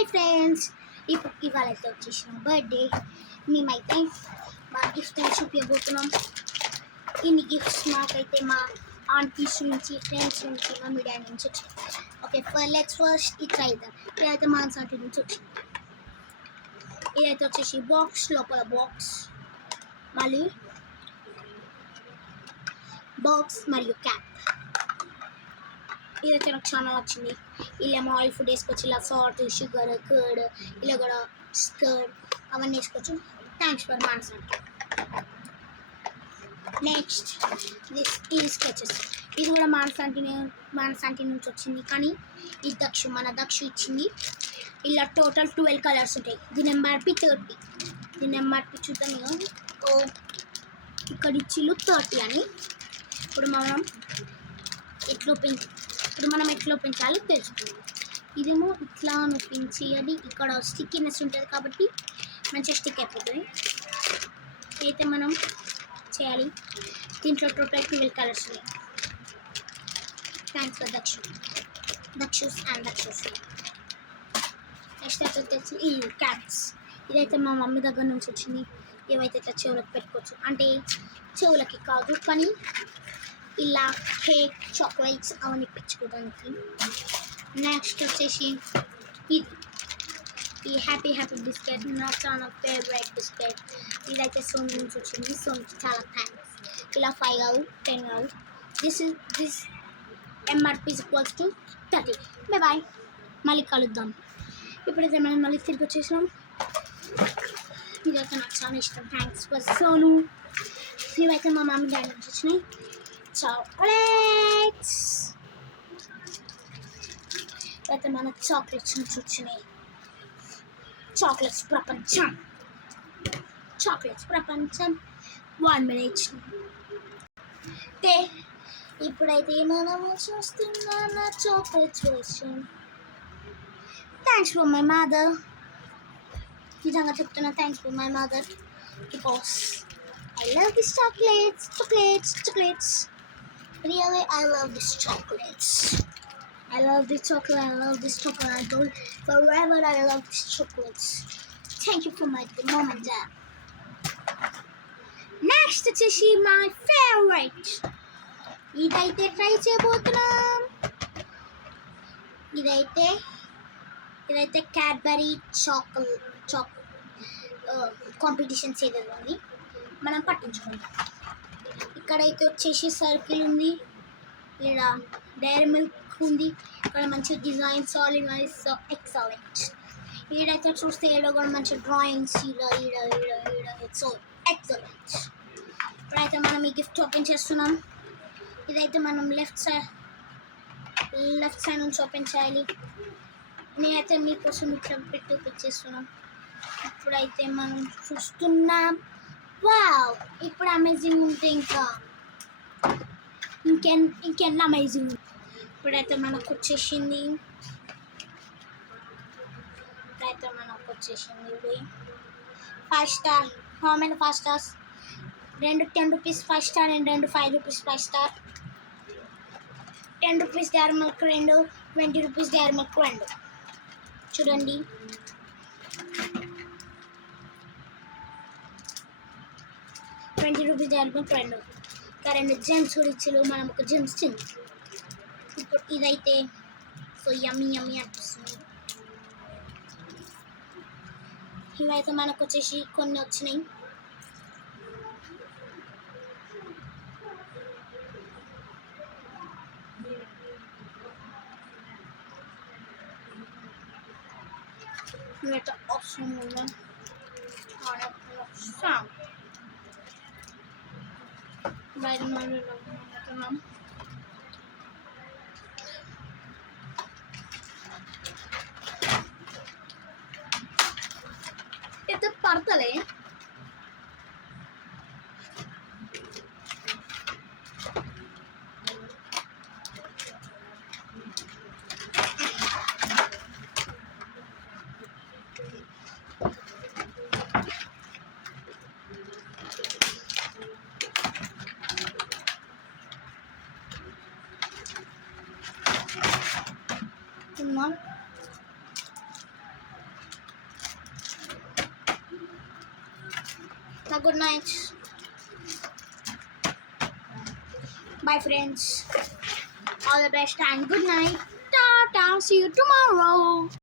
Hi friends, ఇవాళ అయితే వచ్చేసిన బర్త్డే. మేమైతే మా గిఫ్ట్ చూపించబోతున్నాం. ఇన్ని గిఫ్ట్స్ మాకైతే మా ఆంటీస్ నుంచి, ఫ్రెండ్స్ నుంచి, మమ్మీ డాడీ నుంచి వచ్చింది. ఓకే, లెట్స్ ఫస్ట్ ఇట్లా అవుతాం. ఇదైతే మా ఆంటీ నుంచి వచ్చింది. ఇదైతే వచ్చేసి బాక్స్, లోపల బాక్స్, మళ్ళీ బాక్స్ మరియు క్యాప్. ఇదైతే నాకు చాలా నచ్చింది. ఇలా మా ఆయిల్ ఫుడ్ వేసుకోవచ్చు, ఇలా సాల్ట్, షుగర్, కర్డ్, ఇలా కూడా స్కర్డ్ అవన్నీ వేసుకోవచ్చు. Thanks for Manson. నెక్స్ట్ ఈ స్కెచెస్, ఇది కూడా మాన్సాంటి నుంచి వచ్చింది. కానీ ఇది మన దక్షు ఇచ్చింది. ఇలా టోటల్ 12 కలర్స్ ఉంటాయి. దీని ఎంఆర్పి 30. దీని ఎంఆర్పి చూద్దాం. ఇక్కడ ఇచ్చిళ్ళు 30 అని. ఇప్పుడు మనం ఎట్లా పెంచాలో తెలుసుకుందాం. ఇదేమో ఇట్లా నొప్పించి అది ఇక్కడ స్టిక్కినెస్ ఉంటుంది కాబట్టి మంచిగా స్టిక్ అయిపోతుంది. అయితే మనం చేయాలి. దీంట్లో టోటల్ 12 కలర్స్ ఉన్నాయి. థ్యాంక్స్ ఫర్ దక్షుస్. నెక్స్ట్ అయితే వచ్చేసి ఈ క్యాప్స్. ఇదైతే మా మమ్మీ దగ్గర నుంచి వచ్చింది. ఏవైతే ఇట్లా చెవులకు పెట్టుకోవచ్చు, అంటే చెవులకి కాదు కానీ ఇలా కేక్, చాక్లెట్స్ అవన్నీ పిచ్చుకోవడానికి. నెక్స్ట్ వచ్చేసి ఈ హ్యాపీ బిస్కెట్, నాకు చాలా ఫేవరెట్ బిస్కెట్. ఇదైతే సోనీ నుంచి వచ్చింది. సోనీకి చాలా థ్యాంక్స్. ఇలా 5 కాదు, 10 కాదు. This MRP equals to 30. Bye, మళ్ళీ కలుద్దాం. ఇప్పుడైతే మనం మళ్ళీ తిరిగి వచ్చేసినాం. ఇదైతే నాకు చాలా ఇష్టం. Thanks for Sonu. ఇవైతే మా మమ్మీ డాడీ నుంచి వచ్చినాయి. చాక్లెట్స్ అయితే మన చాక్లెట్స్ నుంచి వచ్చినాయి. చాక్లెట్స్ ప్రపంచం 1 minute. ఇప్పుడైతే మనము చూస్తున్న చాక్లెట్స్ వేషన్. Thanks for my mother. నిజంగా చెప్తున్నా, thanks for my mother. Because I love these chocolates. Really, I love these chocolates. I love this chocolate. I go forever. I love these chocolates. Thank you for my mom and dad. Next is my favorite. ఇదైతే ట్రై చేయబోతున్నాం. ఇదైతే Cadbury chocolate competitions ఏదైనా ఉంది, మనం పట్టించుకుంటాం. ఇక్కడైతే వచ్చేసి సర్కిల్ ఉంది, ఇక్కడ డైరీ మిల్క్ ఉంది, ఇక్కడ మంచి designs, all in one so excellent. ఈడైతే చూస్తే ఏడో కూడా మంచి డ్రాయింగ్స్, ఈడ సో ఎక్సలెంట్. ఇప్పుడైతే మనం ఈ గిఫ్ట్ ఓపెన్ చేస్తున్నాం. ఇదైతే మనం లెఫ్ట్ సైడ్ నుంచి ఓపెన్ చేయాలి. నేనైతే మీకోసం ఇట్లా పెట్టి ఓపెన్ చేస్తున్నాం. ఇప్పుడైతే మనం చూస్తున్నాం. వావ్, ఇప్పుడు అమేజింగ్ ఉంటే ఇంకెన్న అమేజింగ్. ఇప్పుడైతే మనకు వచ్చేసింది 5 star. How many 5 stars? 2 10 rupees 5 star and 2 5 rupees 5 star. 10 rupees Dairy Milk 2, 20 rupees Dairy Milk 2. చూడండి, రూపీస్ డైరీ మిల్క్ 2. ఇంకా 2 జెమ్స్ కూడా ఇచ్చారు. మనం ఒక జెమ్స్ తింది. ఇప్పుడు ఇదైతే సో యమ్మీ అనిపిస్తుంది. ఇవైతే మనకు వచ్చేసి కొన్ని వచ్చినాయి. ఇవైతే అవసరం ఉందా బయట మాట్లాడుతున్నాం. అయితే పడతలే. Good night. Bye friends. All the best and good night. Ta-ta. See you tomorrow.